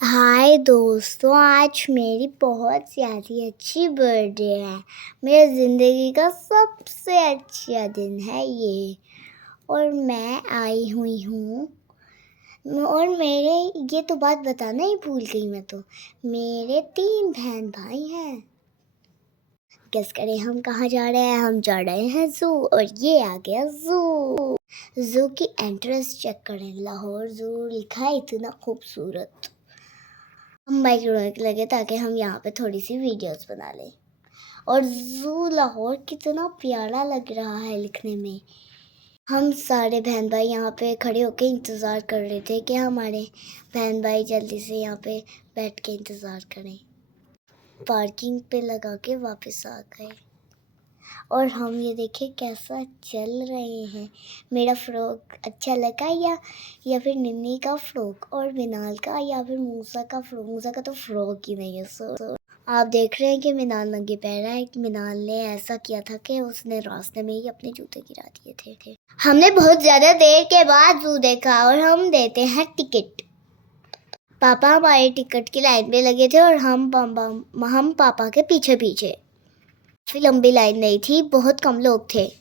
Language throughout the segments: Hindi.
हाय दोस्तों, आज मेरी बहुत ज़्यादा अच्छी बर्थडे है। मेरी ज़िंदगी का सबसे अच्छा दिन है ये। और मैं आई हुई हूँ। और मेरे ये तो बात बताना ही भूल गई मैं तो। मेरे 3 बहन भाई हैं। गेस करें हम कहाँ जा रहे हैं? हम जा रहे हैं ज़ू। और ये आ गया ज़ू। ज़ू की एंट्रेंस चेक करें। लाहौर ज़ू लिखा है, इतना खूबसूरत। हम बाइक रोने लगे ताकि हम यहाँ पे थोड़ी सी वीडियोस बना लें। और ज़ू लाहौर कितना प्यारा लग रहा है लिखने में। हम सारे बहन भाई यहाँ पे खड़े होकर इंतज़ार कर रहे थे कि हमारे बहन भाई जल्दी से यहाँ पे बैठ के इंतज़ार करें। पार्किंग पे लगा के वापस आ गए। और हम ये देखें कैसा चल रहे हैं। मेरा फ्रॉक अच्छा लगा या फिर निन्नी का फ्रॉक, और मिनाल का या फिर मूसा का फ्रॉक। मूसा का तो फ्रॉक ही नहीं है। सो आप देख रहे हैं कि मिनाल नंगे पैर है। मिनाल ने ऐसा किया था कि उसने रास्ते में ही अपने जूते गिरा दिए थे। हमने बहुत ज़्यादा देर के बाद ज़ू देखा और हम देते हैं टिकट। पापा हमारे टिकट की लाइन में लगे थे और हम पापा के पीछे पीछे। काफ़ी लंबी लाइन नहीं थी, बहुत कम लोग थे।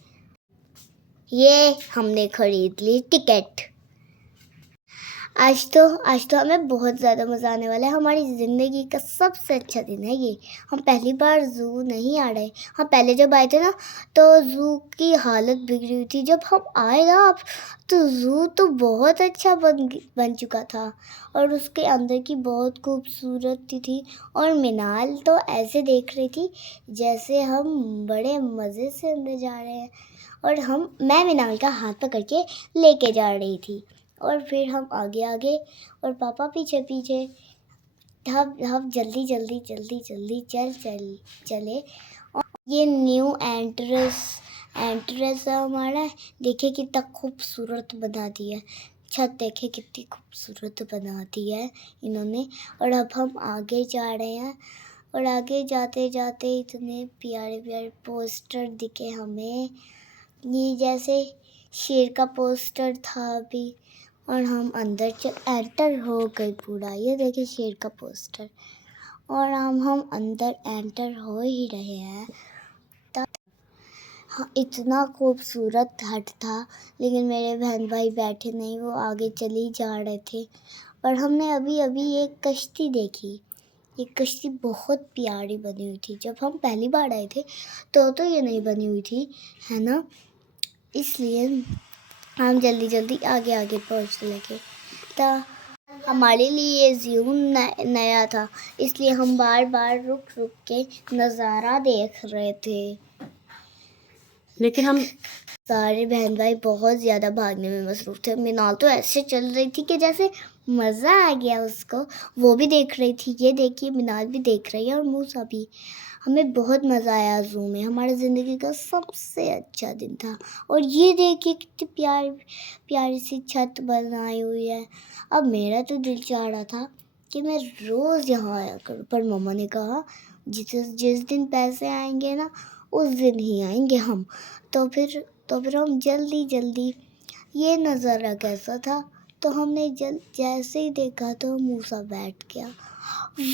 ये हमने खरीद ली टिकट। आज तो हमें बहुत ज़्यादा मज़ा आने वाला है। हमारी ज़िंदगी का सबसे अच्छा दिन है ये। हम पहली बार ज़ू नहीं आ रहे। हम पहले जब आए थे ना, तो ज़ू की हालत बिगड़ी हुई थी। जब हम आए ना अब, तो ज़ू तो बहुत अच्छा बन चुका था और उसके अंदर की बहुत खूबसूरत थी। और मिनाल तो ऐसे देख रही थी जैसे हम बड़े मज़े से अंदर जा रहे हैं। और मैं मिनाल का हाथ पकड़ के लेके जा रही थी। और फिर हम आगे आगे और पापा पीछे पीछे। हम जल्दी चले। और ये न्यू एंट्रेंस हमारा। देखिए कितना खूबसूरत बना दिया। छत देखे कितनी खूबसूरत बना दी है इन्होंने। और अब हम आगे जा रहे हैं और आगे जाते जाते इतने प्यारे प्यारे पोस्टर दिखे हमें। ये जैसे शेर का पोस्टर था अभी। और हम अंदर एंटर हो गए पूरा। ये देखिए शेर का पोस्टर। और हम अंदर एंटर हो ही रहे हैं। हाँ, इतना खूबसूरत हट था, लेकिन मेरे बहन भाई बैठे नहीं, वो आगे चली जा रहे थे। और हमने अभी एक कश्ती देखी। ये कश्ती बहुत प्यारी बनी हुई थी। जब हम पहली बार आए थे तो ये नहीं बनी हुई थी, है ना। इसलिए हम जल्दी आगे पहुंचने लगे। तो हमारे लिए ज़ू नया था, इसलिए हम बार रुक के नज़ारा देख रहे थे। लेकिन हम सारे बहन भाई बहुत ज़्यादा भागने में मसरूफ़ थे। मिनाल तो ऐसे चल रही थी कि जैसे मज़ा आ गया उसको। वो भी देख रही थी। ये देखिए मिनाल भी देख रही है और मूसा भी। हमें बहुत मज़ा आया ज़ू में। हमारी ज़िंदगी का सबसे अच्छा दिन था। और ये देखिए कितनी प्यारी सी छत बनाई हुई है। अब मेरा तो दिल चाह रहा था कि मैं रोज़ यहाँ आया करूँ, पर मम्मा ने कहा जिस दिन पैसे आएंगे ना, उस दिन ही आएंगे हम। तो फिर हम जल्दी। ये नज़ारा कैसा था? तो हमने जैसे ही देखा तो मूसा बैठ गया।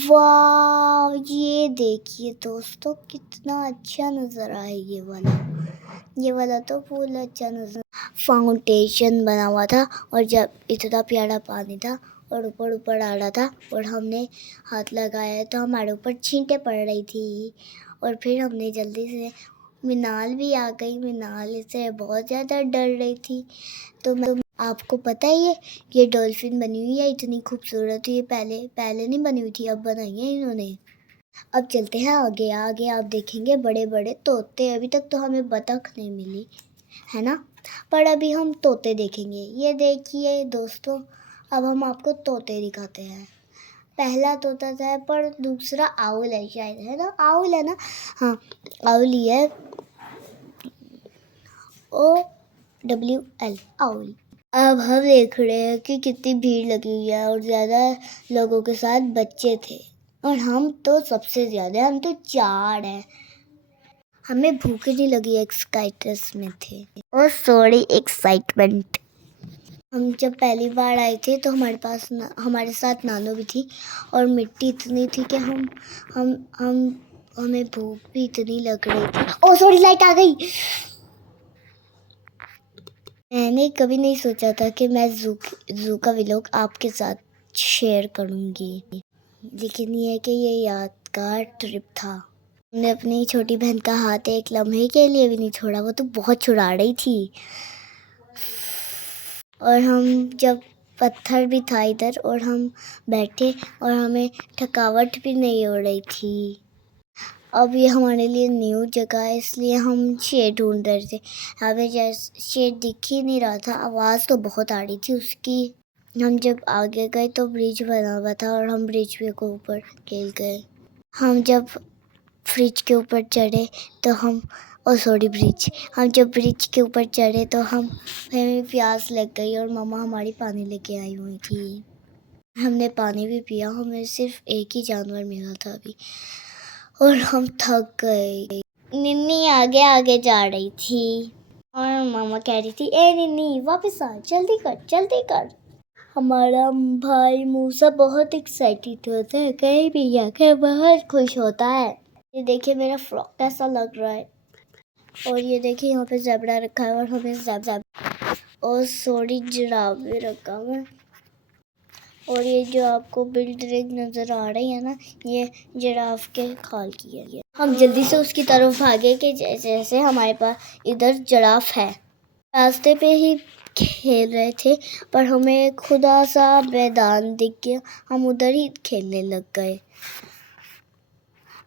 वाह, ये देखिए दोस्तों कितना अच्छा नज़ारा है ये वाला तो फुल अच्छा नज़ारा। फाउंटेन बना हुआ था और जब इतना प्यारा पानी था और ऊपर आ रहा था और हमने हाथ लगाया तो हमारे ऊपर छींटे पड़ रही थी। और फिर हमने जल्दी से, मिनाल भी आ गई। मिनाल से बहुत ज़्यादा डर रही थी। तो आपको पता है ये डॉल्फिन बनी हुई है, इतनी खूबसूरत। ये पहले नहीं बनी हुई थी, अब बनाई है इन्होंने। अब चलते हैं आगे आप देखेंगे बड़े बड़े तोते। अभी तक तो हमें बतख नहीं मिली, है ना, पर अभी हम तोते देखेंगे। ये देखिए दोस्तों, अब हम आपको तोते दिखाते हैं। पहला तोता था, पर दूसरा आउल है शायद, है ना, आउल है ना, हाँ आउल ही है। OWL owl. अब हम देख रहे हैं कि कितनी भीड़ लगी हुई है और ज़्यादा लोगों के साथ बच्चे थे। और हम तो सबसे ज़्यादा, हम तो 4 हैं। हमें भूख नहीं लगी, एक्साइटमेंट में थे और सॉरी एक्साइटमेंट। हम जब पहली बार आए थे तो हमारे साथ नानो भी थी और मिट्टी इतनी थी कि हमें भूख भी इतनी लग रही थी। ओह सॉरी, लाइट आ गई। मैंने कभी नहीं सोचा था कि मैं जू का व्लॉग आपके साथ शेयर करूँगी, लेकिन ये कि ये यादगार ट्रिप था। मैंने अपनी छोटी बहन का हाथ एक लम्हे के लिए भी नहीं छोड़ा, वो तो बहुत छुड़ा रही थी। और हम जब पत्थर भी था इधर और हम बैठे और हमें थकावट भी नहीं हो रही थी। अब ये हमारे लिए न्यू जगह है, इसलिए हम शेड ढूंढ रहे थे। हमें जैसे शेड दिख ही नहीं रहा था, आवाज़ तो बहुत आ रही थी उसकी। हम जब आगे गए तो ब्रिज बना हुआ था और हम ब्रिज के ऊपर खेल गए। हम जब फ्रिज के ऊपर चढ़े तो हम जब ब्रिज के ऊपर चढ़े तो हमें प्यास लग गई और मम्मा हमारी पानी लेके आई हुई थी। हमने पानी भी पिया। हमें सिर्फ एक ही जानवर मिला था अभी और हम थक गए। निन्नी आगे आगे जा रही थी और मामा कह रही थी, ए निन्नी वापस आ, जल्दी कर। हमारा भाई मूसा बहुत एक्साइटेड होता है, कहीं भी जाकर बहुत खुश होता है। ये देखिए मेरा फ्रॉक कैसा लग रहा है। और ये देखिए यहाँ पे ज़ेब्रा रखा है और हमें और सॉरी जिराफ भी रखा हुआ है। और ये जो आपको बिल्डिंग नज़र आ रही है ना, ये जिराफ के खाल की है। हम जल्दी से उसकी तरफ भागे कि जैसे हमारे पास इधर जिराफ है। रास्ते पे ही खेल रहे थे पर हमें खुदा सा मैदान दिख गया, हम उधर ही खेलने लग गए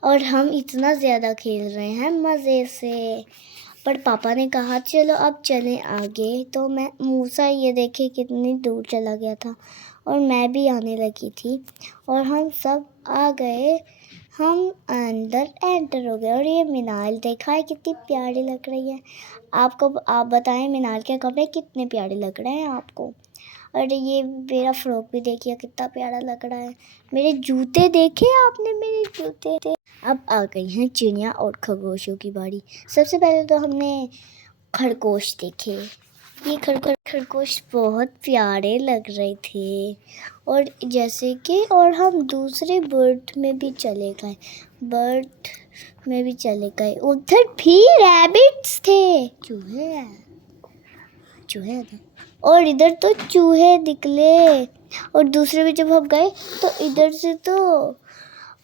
और हम इतना ज़्यादा खेल रहे हैं मज़े से। पर पापा ने कहा चलो अब चलें आगे, तो मूसा ये देखे कितनी दूर चला गया था और मैं भी आने लगी थी और हम सब आ गए। हम अंदर एंटर हो गए और ये मीनार देखा है कितनी प्यारी लग रही है। आप बताएं मीनार के कपड़े कितने प्यारे लग रहे हैं आपको। और ये मेरा फ्रॉक भी देखिए कितना प्यारा लग रहा है। मेरे जूते देखे आपने, मेरे जूते। अब आ गई हैं चिड़िया और खरगोशों की बारी। सबसे पहले तो हमने खरगोश देखे। ये खरगोश बहुत प्यारे लग रहे थे और जैसे कि और हम दूसरे बर्ड में भी चले गए। उधर भी रैबिट्स थे, चूहे थे और इधर तो चूहे निकले। और दूसरे में जब हम गए तो इधर से तो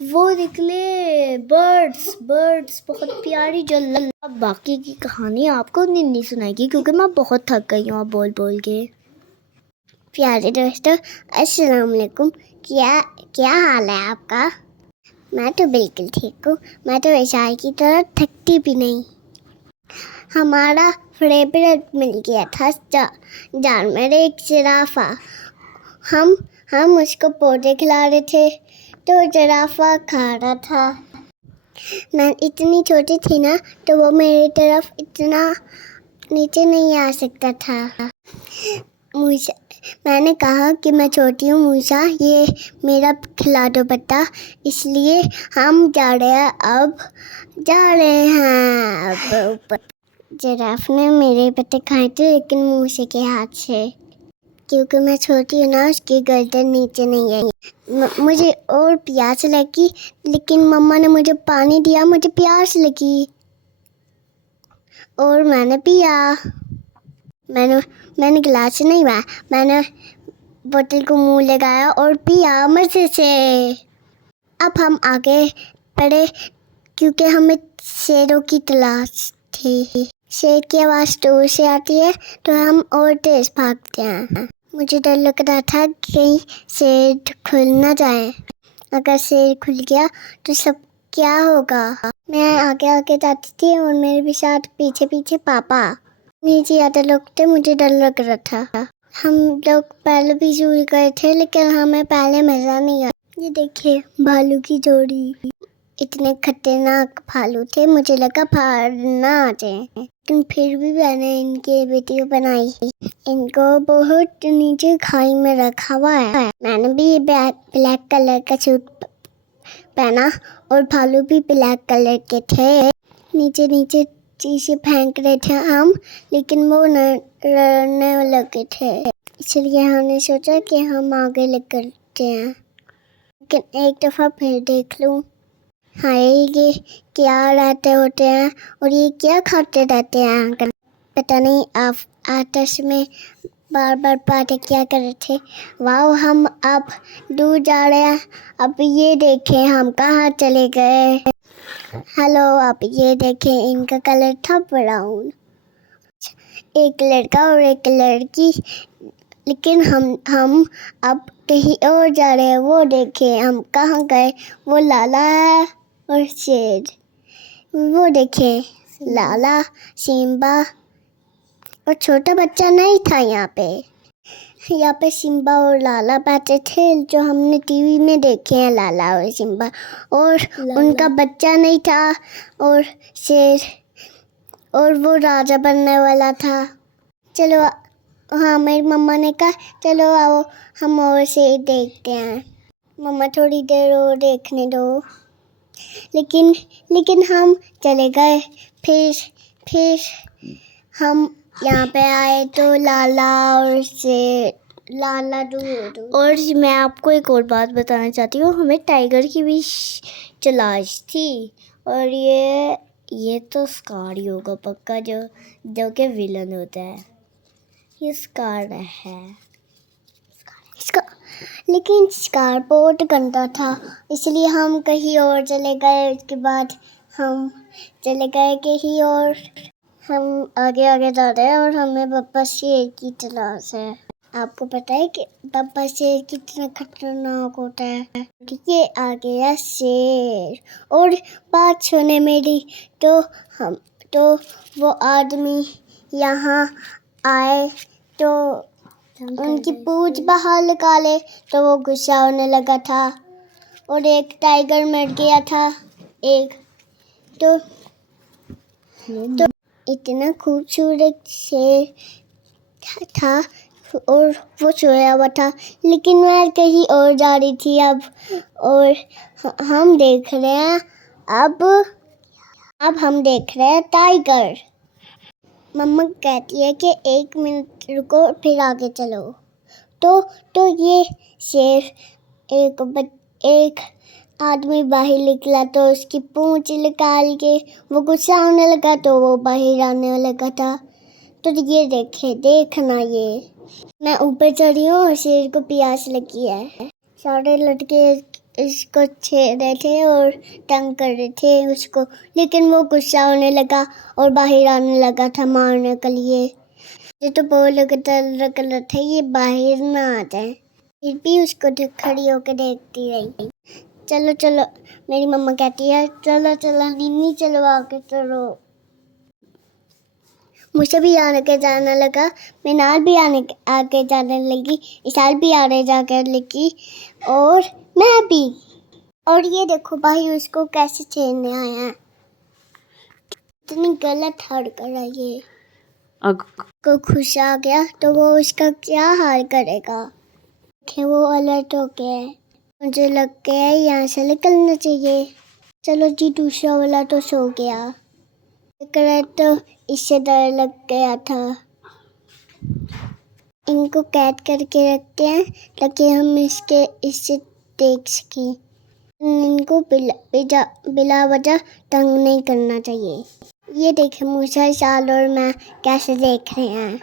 वो निकले बर्ड्स बहुत प्यारी जो अब बाकी की कहानी आपको नहीं सुनाएगी क्योंकि मैं बहुत थक गई हूँ बोल के। प्यारे दोस्तों अस्सलाम वालेकुम, क्या हाल है आपका। मैं तो बिल्कुल ठीक हूँ। मैं तो ऐशाई की तरह थकती भी नहीं। हमारा फेवरेट मिल गया था जानवर, एक जिराफा। हम उसको पौधे खिला रहे थे तो जिराफा खा रहा था। मैं इतनी छोटी थी ना तो वो मेरी तरफ इतना नीचे नहीं आ सकता था। मैंने कहा कि मैं छोटी हूँ मूसा, ये मेरा खिला दो बेटा। इसलिए हम जा रहे हैं ऊपर। जिराफ ने मेरे पत्ते खाए थे लेकिन मूसे के हाथ से, क्योंकि मैं छोटी हूँ ना, उसकी गर्दन नीचे नहीं आई। मुझे और प्यास लगी लेकिन मम्मा ने मुझे पानी दिया, मुझे प्यास लगी और मैंने पिया। मैंने गिलास से नहीं पिया, मैंने बोतल को मुंह लगाया और पिया मजे से। अब हम आगे बढ़े क्योंकि हमें शेरों की तलाश थी। शेर की आवाज़ दूर से आती है तो हम और तेज भागते हैं। मुझे डर लग रहा था कि कहीं शेर खुल ना जाए। अगर शेर खुल गया तो सब क्या होगा। मैं आगे जाती थी और मेरे भी साथ पीछे पापा। नीचे ज़्यादा लोग थे, मुझे डर लग रहा था। हम लोग पहले भी जूझ गए थे लेकिन हमें पहले मज़ा नहीं आया। ये देखिए भालू की जोड़ी, इतने खतरनाक भालू थे, मुझे लगा फाड़ना आ जाए, लेकिन फिर भी मैंने इनकी वीडियो बनाई। इनको बहुत नीचे खाई में रखा हुआ है। मैंने भी ब्लैक कलर का सूट पहना और भालू भी ब्लैक कलर के थे। नीचे चीज़ें फेंक रहे थे हम, लेकिन वो लड़ने लगे थे। इसलिए हमने सोचा कि हम आगे लेकर हैं। लेकिन एक दफ़ा फिर देख लूँ। हाय, ये क्या रहते होते हैं और ये क्या खाते रहते हैं अंकल? पता नहीं। आप आपस में बार बार बातें क्या कर रहे थे। वाह, हम अब दूर जा रहे हैं। अब ये देखें हम कहाँ चले गए। हेलो, अब ये देखें इनका कलर था ब्राउन। एक लड़का और एक लड़की, लेकिन हम अब कहीं और जा रहे हैं। वो देखें हम कहाँ गए। वो लाला है और शेर। वो देखें लाला, सिम्बा और छोटा बच्चा नहीं था यहाँ पे सिम्बा और लाला बैठे थे, जो हमने टीवी में देखे हैं, लाला और सिम्बा। और उनका बच्चा नहीं था और शेर, और वो राजा बनने वाला था। चलो, हाँ, मेरी मम्मा ने कहा चलो आओ हम और से देखते हैं। मम्मा थोड़ी देर और देखने दो। लेकिन हम चले गए। फिर हम यहाँ पे आए तो लाला और से लाला दूर। और मैं आपको एक और बात बताना चाहती हूँ। हमें टाइगर की भी तलाश थी। और ये तो स्कार ही होगा पक्का, जो कि विलन होता है। ये स्कार है इसका। लेकिन स्कार बहुत गंदा था, इसलिए हम कहीं और चले गए। उसके बाद हम चले गए कहीं और। हम आगे जा रहे हैं और हमें पापा शेर की तलाश है। आपको पता है कि पापा शेर कितना खतरनाक होता है। ये आ गया शेर। और बात सुने मेरी, तो वो आदमी यहाँ आए तो उनकी पूंछ बाहर निकाले तो वो गुस्सा होने लगा था। और एक टाइगर मर गया था। एक तो इतना खूबसूरत शेर था और वो सोया हुआ था। लेकिन मैं कहीं और जा रही थी अब। और हम देख रहे हैं अब हम देख रहे हैं टाइगर। मम्मा कहती है कि 1 मिनट रुको फिर आगे चलो। तो ये शेर एक आदमी बाहर निकला तो उसकी पूंछ निकाल के वो गुस्सा होने लगा तो वो बाहर आने लगा था। तो ये देखना ये मैं ऊपर चढ़ी हूँ और शेर को प्यास लगी है। सारे लड़के इसको छेड़ रहे थे और तंग कर रहे थे उसको। लेकिन वो गुस्सा होने लगा और बाहर आने लगा था मारने के लिए। ये तो बहुत लगता था ये बाहर ना आ जाए। फिर भी उसको खड़ी होकर देखती रही। चलो, मेरी मम्मा कहती है चलो नीनी, चलो आगे चलो। मुझे भी आगे जाना लगा। मिनाल भी आगे जाने लगी। इसाल भी आगे जाकर लगी और मैं भी। और ये देखो भाई उसको कैसे छेड़ने आया है। इतनी गलत हरकत है ये। को खुश आ गया तो वो उसका क्या हाल करेगा। कि वो अलर्ट हो गया है। मुझे लग गया है यहाँ से निकलना चाहिए। चलो जी, दूसरा वाला तो सो गया। तो इससे डर लग गया था। इनको कैद करके रखते हैं ताकि हम इससे देख सकें। इनको बिला वजह तंग नहीं करना चाहिए। ये देखें मूसा, साल और मैं कैसे देख रहे हैं।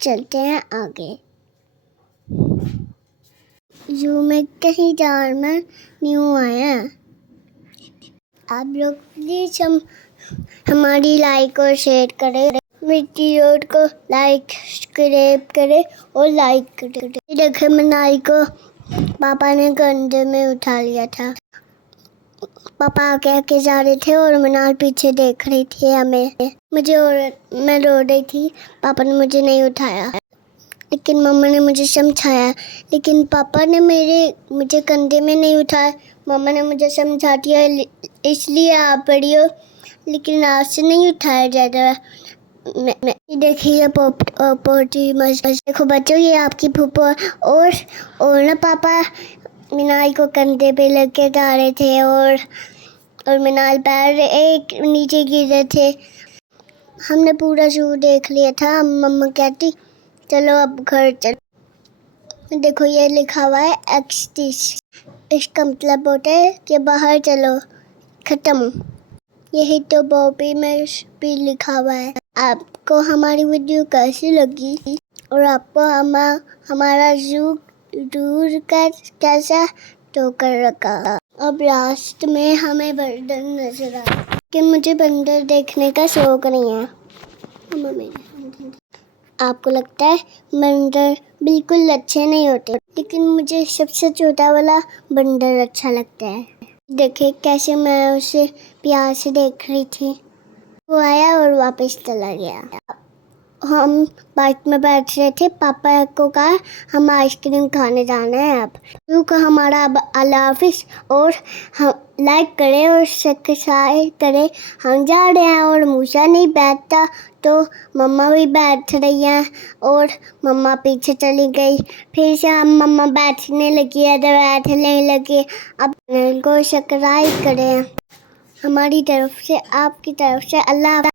चलते हैं आगे। जू में कहीं जाना न्यू आया। आप लोग प्लीज हमारी लाइक और शेयर करें। वीडियो को लाइक करें और लाइक करें। देखे मनाई को पापा ने कंधे में उठा लिया था। पापा आके जा रहे थे और मनाल पीछे देख रही थी हमें। मैं रो रही थी। पापा ने मुझे नहीं उठाया, लेकिन मम्मा ने मुझे समझाया। लेकिन पापा ने मुझे कंधे में नहीं उठाया। मम्मा ने मुझे समझा दिया इसलिए आप बड़ी हो, लेकिन आपसे नहीं उठाया जाता। देखिए पोटी मस्त। देखो बच्चों, ये आपकी फूफा और ना पापा मिनाल को कंधे पे लेके जा रहे थे और मिनाल पैर एक नीचे गिर रहे थे। हमने पूरा जू देख लिया था। मम्मा कहती चलो अब घर चलो। देखो ये लिखा हुआ है एक्सटिश, इसका मतलब होता है कि बाहर चलो, खत्म। यही तो बॉबी में भी लिखा हुआ है। आपको हमारी वीडियो कैसी लगी और आपको हमारा जरूर कैसा तो कर रखा। अब लास्ट में हमें बंदर नजर आ, लेकिन मुझे बंदर देखने का शौक नहीं है। आपको लगता है बंदर बिल्कुल अच्छे नहीं होते, लेकिन मुझे सबसे छोटा वाला बंदर अच्छा लगता है। देखिए कैसे मैं उसे प्यार से देख रही थी, वो आया और वापस चला गया। हम बाइक में बैठ रहे थे, पापा को कहा हम आइसक्रीम खाने जाना है। अब क्योंकि हमारा अब अल्लाह हाफिज़, और हम लाइक करें और सब्सक्राइब करें। हम जा रहे हैं और मूसा नहीं बैठता तो मम्मा भी बैठ रही हैं और मम्मा पीछे चली गई। फिर से हम मम्मा बैठने लगी है, बैठने लगी। अब को सब्सक्राइब करें हमारी तरफ से, आपकी तरफ से। अल्लाह।